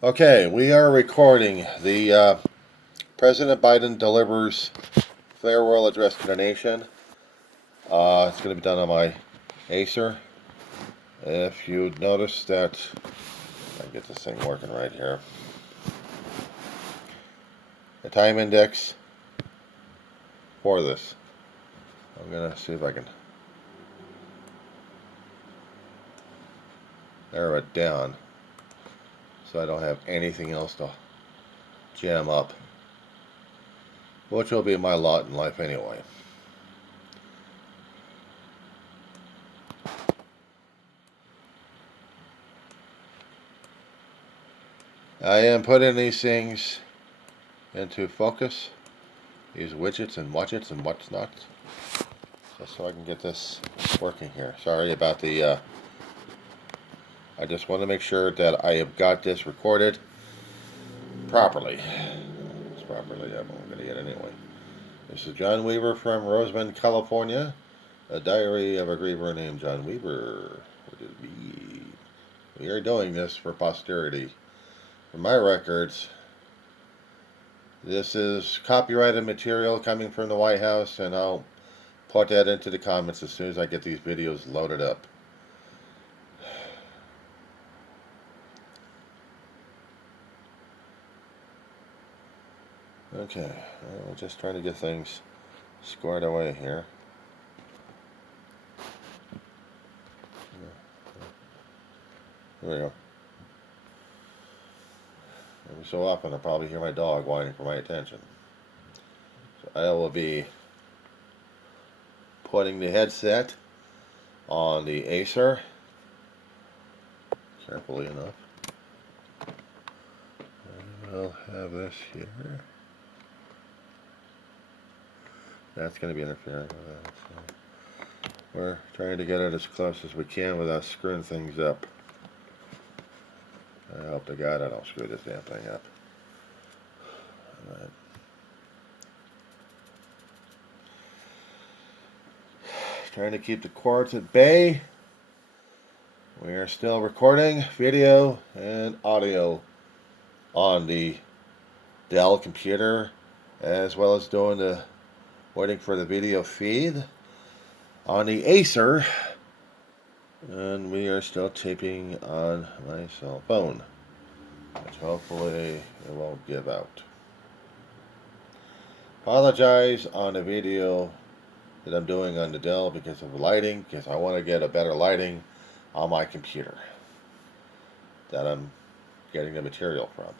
Okay, we are recording. The President Biden delivers farewell address to the nation. It's going to be done on my Acer. If you notice that, I get this thing working right here. The time index for this. I'm going to see if I can narrow it down so I don't have anything else to jam up, which will be my lot in life anyway. I am putting these things into focus, these widgets and watchets and what's not, just so I can get this working here. Sorry about the, I just want to make sure that I have got this recorded properly. It's properly, I'm going to get anyway. This is John Weaver from Roseman, California. A diary of a griever named John Weaver. What did we are doing this for posterity. For my records, this is copyrighted material coming from the White House, and I'll put that into the comments as soon as I get these videos loaded up. Okay, well, just trying to get things squared away here. There we go. Every so often I'll probably hear my dog whining for my attention. So I will be putting the headset on the Acer, carefully enough. I'll have this here. That's going to be interfering with that. So we're trying to get it as close as we can without screwing things up. I hope to God I don't screw this damn thing up. Alright. Trying to keep the cords at bay. We are still recording video and audio on the Dell computer, as well as doing the waiting for the video feed on the Acer, and we are still taping on my cell phone, which hopefully it won't give out. Apologize on the video that I'm doing on the Dell because of the lighting, because I want to get a better lighting on my computer that I'm getting the material from.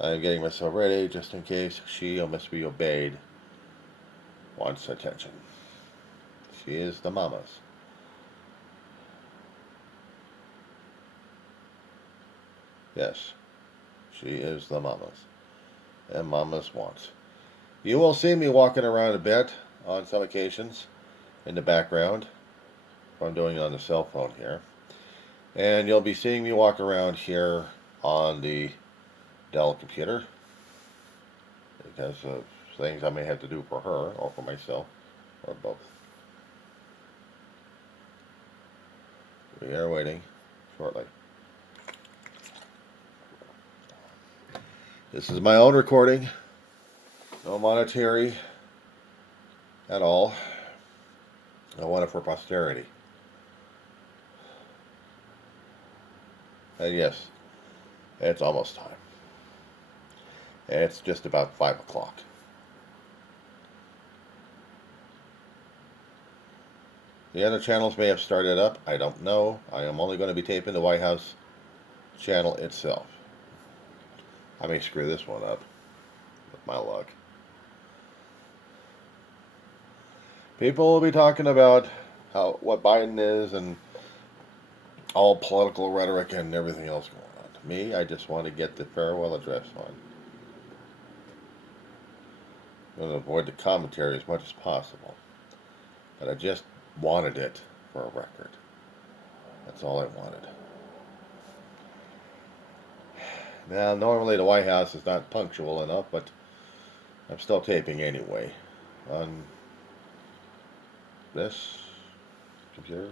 I'm getting myself ready just in case she must be obeyed wants attention. She is the mama's. Yes, she is the mama's. And mama's wants. You will see me walking around a bit on some occasions in the background. I'm doing it on the cell phone here. And you'll be seeing me walk around here on the Dell computer because of things I may have to do for her or for myself or both. We are waiting shortly. This is my own recording. No monetary at all. I want it for posterity. And yes, it's almost time. It's just about 5 o'clock. The other channels may have started up. I don't know. I am only going to be taping the White House channel itself. I may screw this one up with my luck. People will be talking about what Biden is and all political rhetoric and everything else going on. Me, I just want to get the farewell address on. I'm going to avoid the commentary as much as possible. But I just wanted it for a record. That's all I wanted. Now, normally the White House is not punctual enough, but I'm still taping anyway on this computer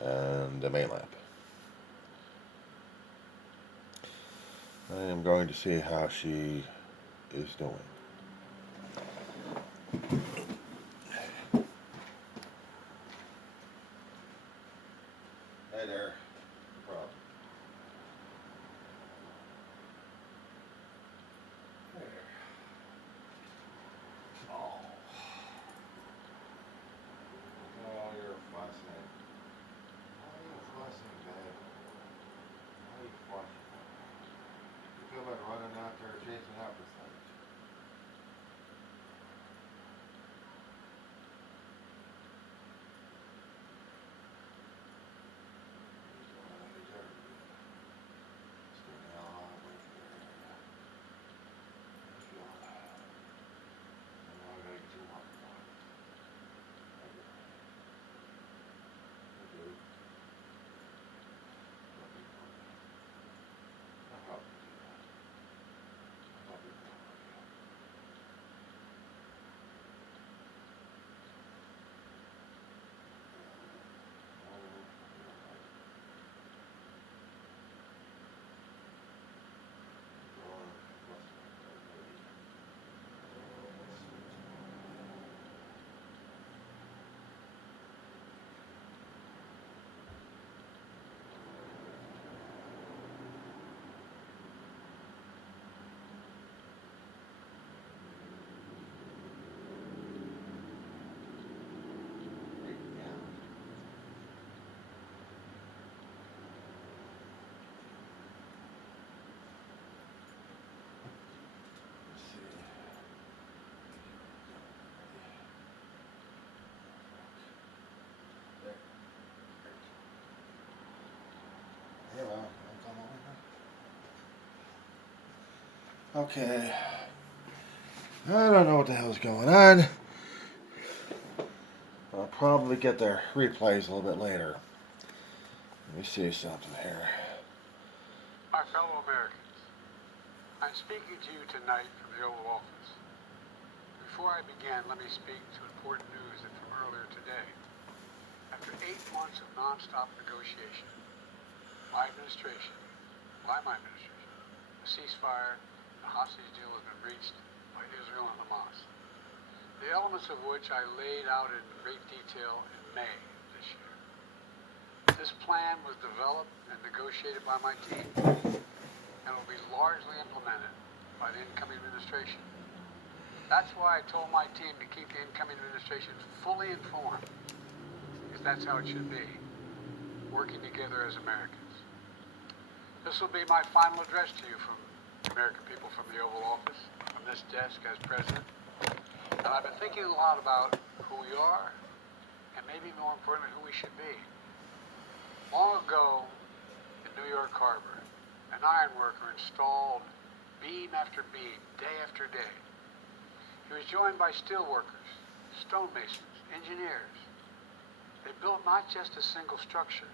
and the main lap. I am going to see how she is doing. Hey there. No problem. Hey there. Oh. Oh, you're fussing. Why are you fussing, babe? Why are you fussing? You feel like running out there chasing after things. Okay. I don't know what the hell's going on. I'll probably get the replays a little bit later. Let me see something here. My fellow Americans, I'm speaking to you tonight from the Oval Office. Before I begin, let me speak to important news that from earlier today. After 8 months of non-stop negotiation, my administration, a ceasefire and a hostage deal has been reached by Israel and Hamas, the elements of which I laid out in great detail in May this year. This plan was developed and negotiated by my team and will be largely implemented by the incoming administration. That's why I told my team to keep the incoming administration fully informed, because that's how it should be, working together as Americans. This will be my final address to you from the American people from the Oval Office, from this desk as president. And I've been thinking a lot about who we are, and maybe more importantly, who we should be. Long ago, in New York Harbor, an iron worker installed beam after beam, day after day. He was joined by steel workers, stonemasons, engineers. They built not just a single structure,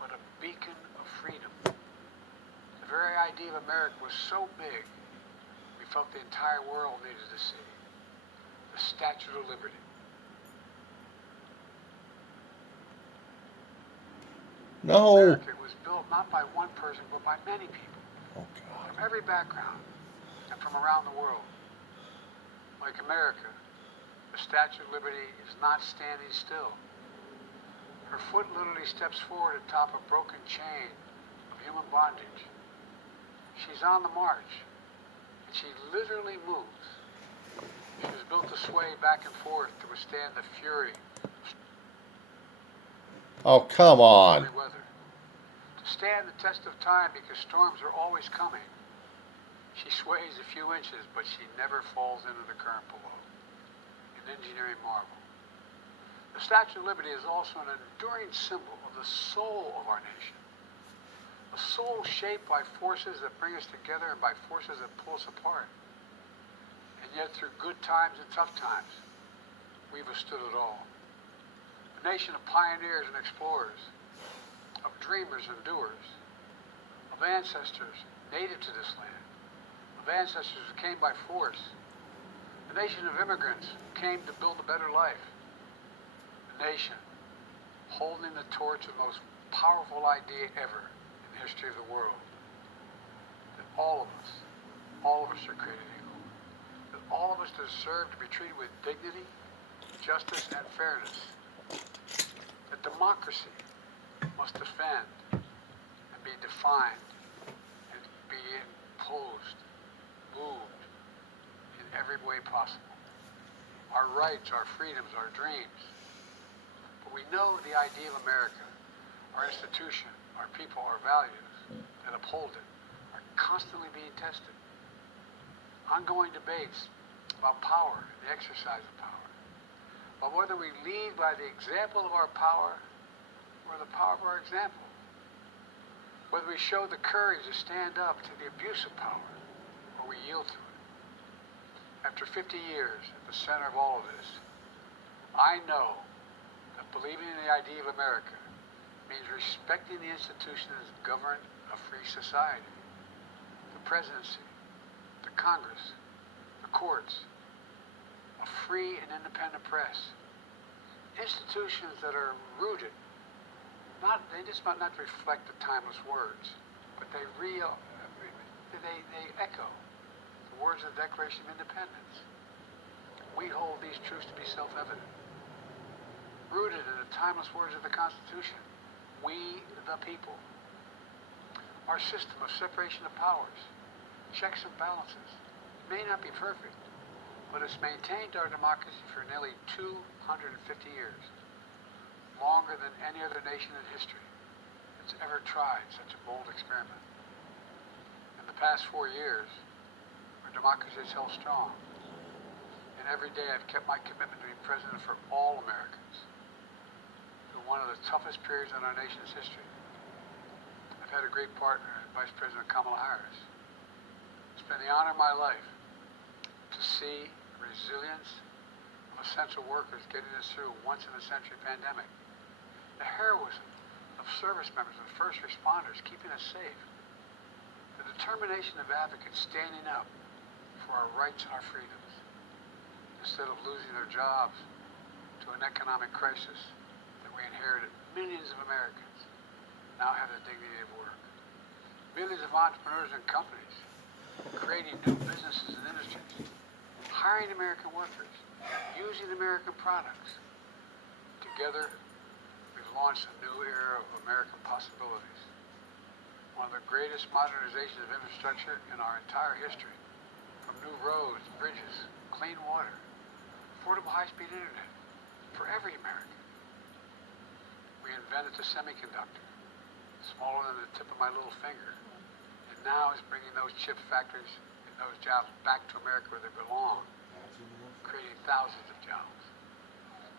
but a beacon of freedom. The very idea of America was so big, we felt the entire world needed to see. The Statue of Liberty. No. America was built not by one person, but by many people. Oh, God. From every background and from around the world. Like America, the Statue of Liberty is not standing still. Her foot literally steps forward atop a broken chain of human bondage. She's on the march, and she literally moves. She was built to sway back and forth to withstand the fury Oh, come on. of weather. To stand the test of time because storms are always coming. She sways a few inches, but she never falls into the current below. An engineering marvel. The Statue of Liberty is also an enduring symbol of the soul of our nation. A soul shaped by forces that bring us together and by forces that pull us apart. And yet through good times and tough times, we've withstood it all. A nation of pioneers and explorers, of dreamers and doers, of ancestors native to this land, of ancestors who came by force, a nation of immigrants who came to build a better life, a nation holding the torch of the most powerful idea ever in the history of the world, the all of us are created equal, that all of us deserve to be treated with dignity, justice, and fairness, that democracy must defend and be defined and be imposed, moved in every way possible. Our rights, our freedoms, our dreams. But we know the idea of America, our institution, our people, our values that uphold it, are constantly being tested. Ongoing debates about power and the exercise of power, about whether we lead by the example of our power or the power of our example, whether we show the courage to stand up to the abuse of power or we yield to it. After 50 years at the center of all of this, I know that believing in the idea of America means respecting the institutions that govern a free society. The presidency, the Congress, the courts, a free and independent press. Institutions that are rooted, they just might not reflect the timeless words, but they echo the words of the Declaration of Independence. We hold these truths to be self-evident. Rooted in the timeless words of the Constitution, we the people. Our system of separation of powers, checks and balances, may not be perfect, but it's maintained our democracy for nearly 250 years, longer than any other nation in history that's ever tried such a bold experiment. In the past 4 years, our democracy has held strong, and every day I've kept my commitment to be president for all Americans through one of the toughest periods in our nation's history. I've had a great partner, Vice President Kamala Harris. It's been the honor of my life to see the resilience of essential workers getting us through a once-in-a-century pandemic, the heroism of service members and first responders keeping us safe, the determination of advocates standing up for our rights and our freedoms, instead of losing their jobs to an economic crisis that we inherited. Millions of Americans now have the dignity of work. Millions of entrepreneurs and companies creating new businesses and industries, hiring American workers, using American products. Together, we've launched a new era of American possibilities. One of the greatest modernizations of infrastructure in our entire history, from new roads, bridges, clean water, affordable high-speed internet for every American. We invented the semiconductor, smaller than the tip of my little finger, and now is bringing those chip factories and those jobs back to America where they belong, creating thousands of jobs.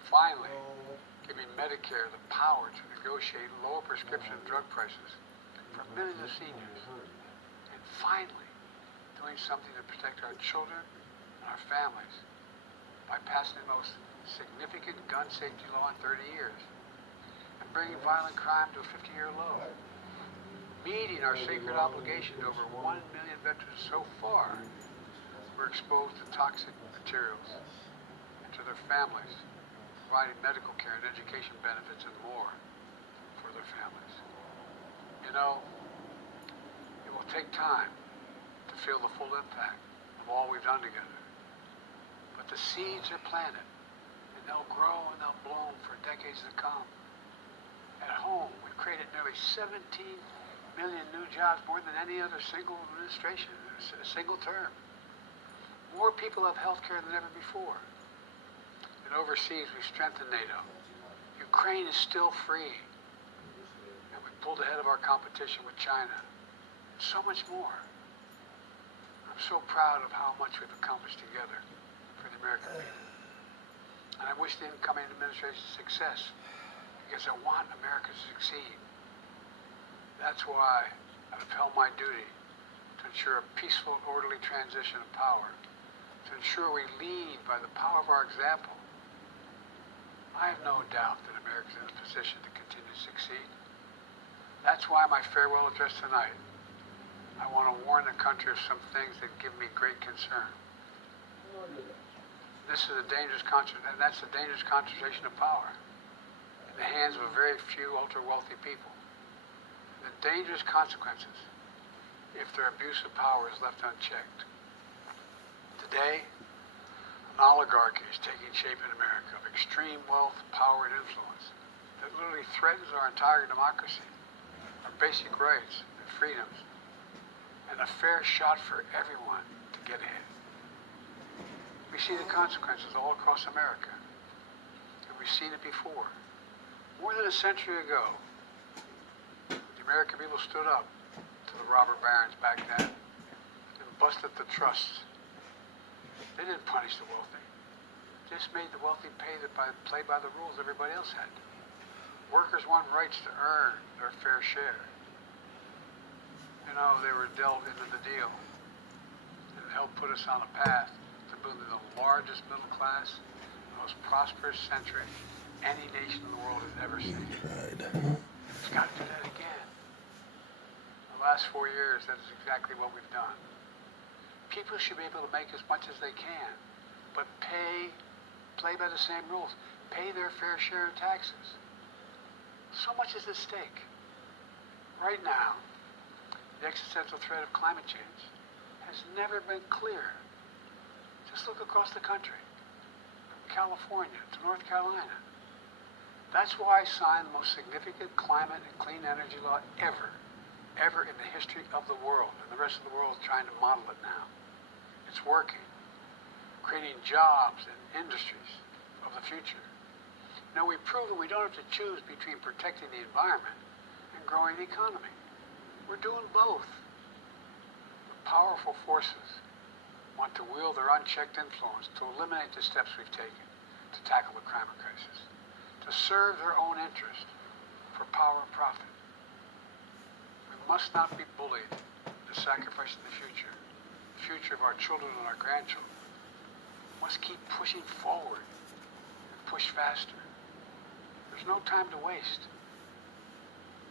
Finally, giving Medicare the power to negotiate lower prescription drug prices for millions of seniors. And finally, doing something to protect our children and our families by passing the most significant gun safety law in 30 years and bringing violent crime to a 50-year low. Meeting our sacred obligation to over 1 million veterans so far who are exposed to toxic materials, and to their families, providing medical care and education benefits and more for their families. You know, it will take time to feel the full impact of all we've done together. But the seeds are planted, and they'll grow and they'll bloom for decades to come. At home, we've created nearly 17 million new jobs, more than any other single administration, a single term. More people have health care than ever before. And overseas, we've strengthened NATO. Ukraine is still free. And we pulled ahead of our competition with China. And so much more. I'm so proud of how much we've accomplished together for the American people. And I wish the incoming administration success, because I want America to succeed. That's why I've upheld my duty to ensure a peaceful and orderly transition of power, to ensure we lead by the power of our example. I have no doubt that America is in a position to continue to succeed. That's why my farewell address tonight, I want to warn the country of some things that give me great concern. This is a dangerous and that's a dangerous concentration of power in the hands of a very few ultra-wealthy people. The dangerous consequences if their abuse of power is left unchecked. Today, an oligarchy is taking shape in America of extreme wealth, power, and influence that literally threatens our entire democracy, our basic rights and freedoms, and a fair shot for everyone to get ahead. We see the consequences all across America, and we've seen it before. More than a century ago, the American people stood up to the robber barons back then and busted the trusts. They didn't punish the wealthy. They just made the wealthy play by the rules everybody else had. Workers want rights to earn their fair share. You know, they were dealt into the deal, and it helped put us on a path to building the largest middle class, the most prosperous century any nation in the world has ever seen. It's got to do that again. In the last 4 years, that is exactly what we've done. People should be able to make as much as they can, but play by the same rules, pay their fair share of taxes. So much is at stake. Right now, the existential threat of climate change has never been clearer. Just look across the country, from California to North Carolina. That's why I signed the most significant climate and clean energy law ever in the history of the world, and the rest of the world is trying to model it now. It's working, creating jobs and industries of the future. Now, we've proven we don't have to choose between protecting the environment and growing the economy. We're doing both. The powerful forces want to wield their unchecked influence to eliminate the steps we've taken to tackle the climate crisis, to serve their own interest for power and profit. We must not be bullied into sacrificing the future of our children and our grandchildren. We must keep pushing forward and push faster. There's no time to waste.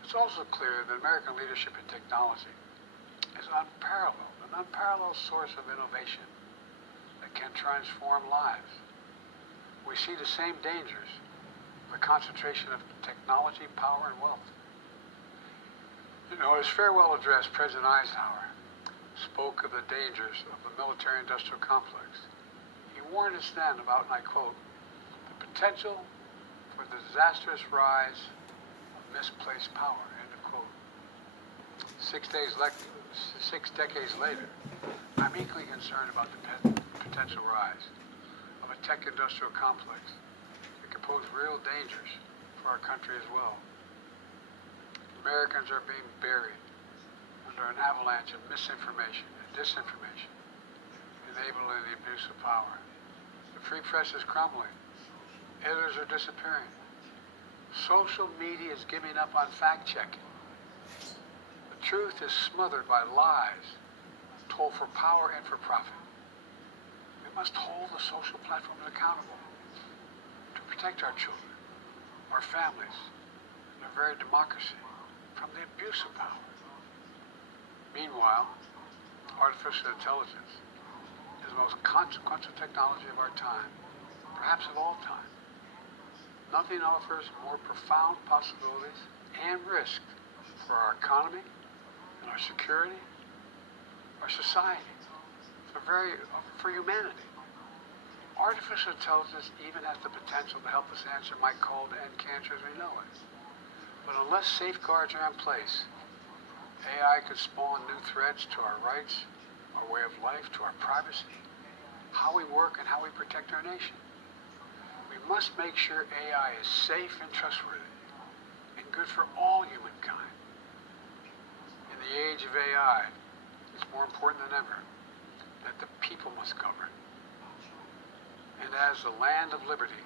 It's also clear that American leadership in technology is an unparalleled source of innovation that can transform lives. We see the same dangers, the concentration of technology, power, and wealth. You know, his farewell address, President Eisenhower spoke of the dangers of the military-industrial complex. He warned us then about, and I quote, the potential for the disastrous rise of misplaced power, end of quote. 6 decades later, I'm equally concerned about the potential rise of a tech-industrial complex that could pose real dangers for our country as well. Americans are being buried under an avalanche of misinformation and disinformation, enabling the abuse of power. The free press is crumbling. Editors are disappearing. Social media is giving up on fact-checking. The truth is smothered by lies told for power and for profit. We must hold the social platforms accountable to protect our children, our families, and our very democracy from the abuse of power. Meanwhile, artificial intelligence is the most consequential technology of our time, perhaps of all time. Nothing offers more profound possibilities and risk for our economy and our security, our society, for humanity. Artificial intelligence even has the potential to help us answer my call to end cancer as we know it. But unless safeguards are in place, AI could spawn new threats to our rights, our way of life, to our privacy, how we work and how we protect our nation. We must make sure AI is safe and trustworthy and good for all humankind. In the age of AI, it's more important than ever that the people must govern. And as the land of liberty,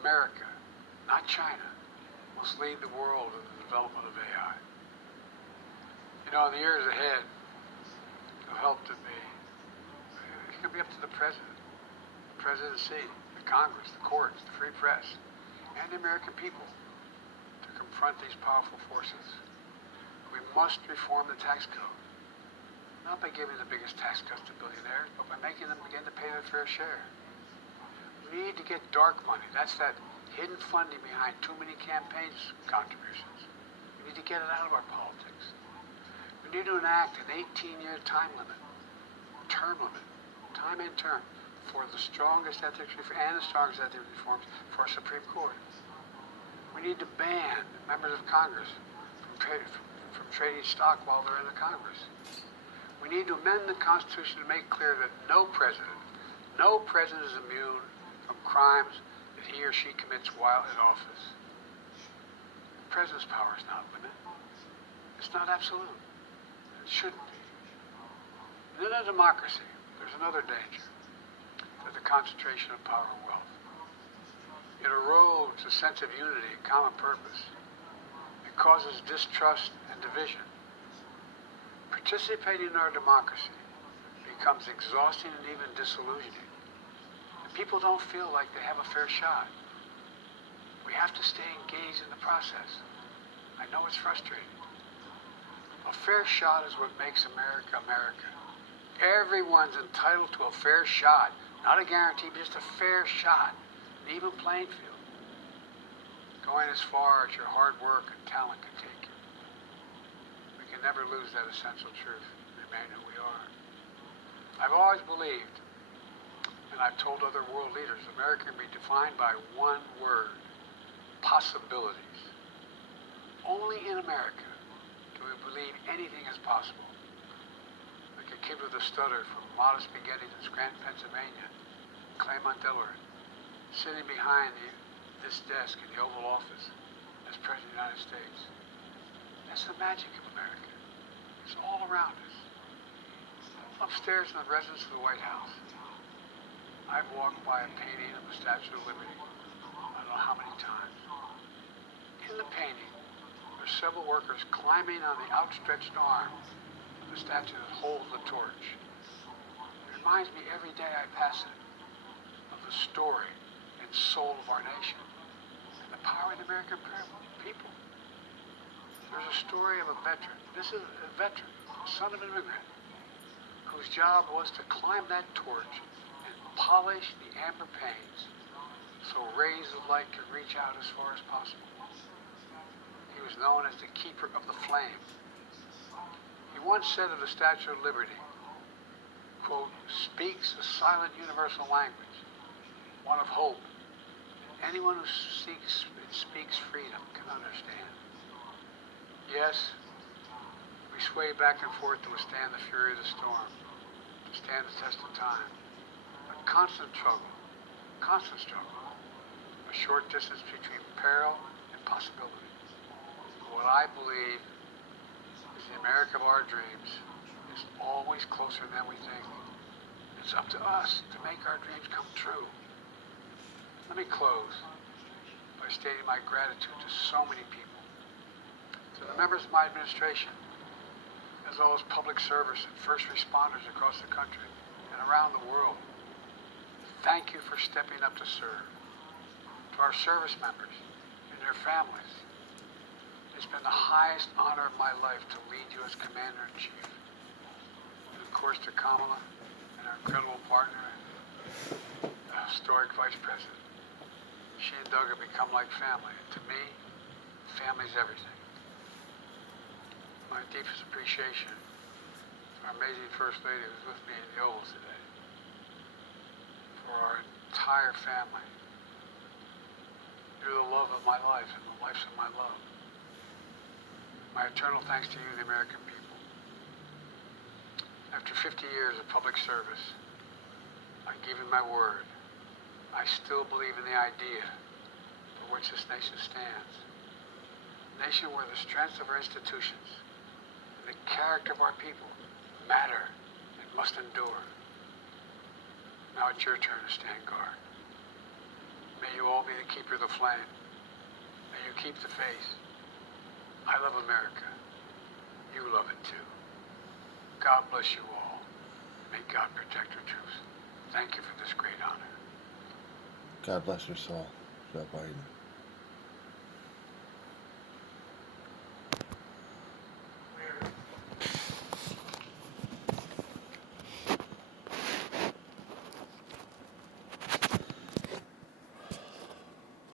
America, not China, must lead the world in the development of AI. You know, in the years ahead, it'll help to be, it can be up to the presidency, the Congress, the courts, the free press, and the American people to confront these powerful forces. We must reform the tax code, not by giving the biggest tax cuts to billionaires, but by making them begin to pay their fair share. We need to get dark money. That's that hidden funding behind too many campaigns contributions. We need to get it out of our politics. We We need to enact an 18-year time limit, term limit, time and term, for the strongest ethics reforms for our Supreme Court. We need to ban members of Congress from trading stock while they're in the Congress. We need to amend the Constitution to make clear that no president is immune from crimes that he or she commits while in office. The president's power is not limited. It's not absolute. It shouldn't be. And in a democracy, there's another danger to the concentration of power and wealth. It erodes a sense of unity and common purpose. It causes distrust and division. Participating in our democracy becomes exhausting and even disillusioning. And people don't feel like they have a fair shot. We have to stay engaged in the process. I know it's frustrating. A fair shot is what makes America America. Everyone's entitled to a fair shot. Not a guarantee, but just a fair shot. An even playing field. Going as far as your hard work and talent can take you. We can never lose that essential truth. Remain who we are. I've always believed, and I've told other world leaders, America can be defined by one word: possibilities. Only in America do we believe anything is possible. Like a kid with a stutter from modest beginnings in Scranton, Pennsylvania, Claremont, Delaware, sitting behind this desk in the Oval Office as President of the United States. That's the magic of America. It's all around us. Upstairs in the residence of the White House, I've walked by a painting of the Statue of Liberty, I don't know how many times. In the painting, there's several workers climbing on the outstretched arm of the statue that holds the torch. It reminds me every day I pass it of the story and soul of our nation and the power of the American people. There's a story of a veteran. This is a veteran, son of an immigrant, whose job was to climb that torch and polish the amber panes so rays of light could reach out as far as possible. He was known as the keeper of the flame. He once said of the Statue of Liberty, quote, "speaks a silent universal language, one of hope. Anyone who speaks freedom can understand." Yes, we sway back and forth to withstand the fury of the storm, to stand the test of time. But constant struggle, a short distance between peril and possibility. What I believe is the America of our dreams is always closer than we think. It's up to us to make our dreams come true. Let me close by stating my gratitude to so many people. To the members of my administration, as well as public service and first responders across the country and around the world. Thank you for stepping up to serve. To our service members and their families, it's been the highest honor of my life to lead you as Commander-in-Chief. And of course to Kamala and our incredible partner and historic Vice President. She and Doug have become like family. And to me, family's everything. My deepest appreciation for our amazing First Lady who's with me in the Oval today. For our entire family. You're the love of my life and the lives of my love. My eternal thanks to you, the American people. After 50 years of public service, I give you my word. I still believe in the idea for which this nation stands. A nation where the strength of our institutions and the character of our people matter and must endure. Now it's your turn to stand guard. May you all be the keeper of the flame. May you keep the faith. I love America. You love it too. God bless you all. May God protect our troops. Thank you for this great honor. God bless your soul, Joe Biden.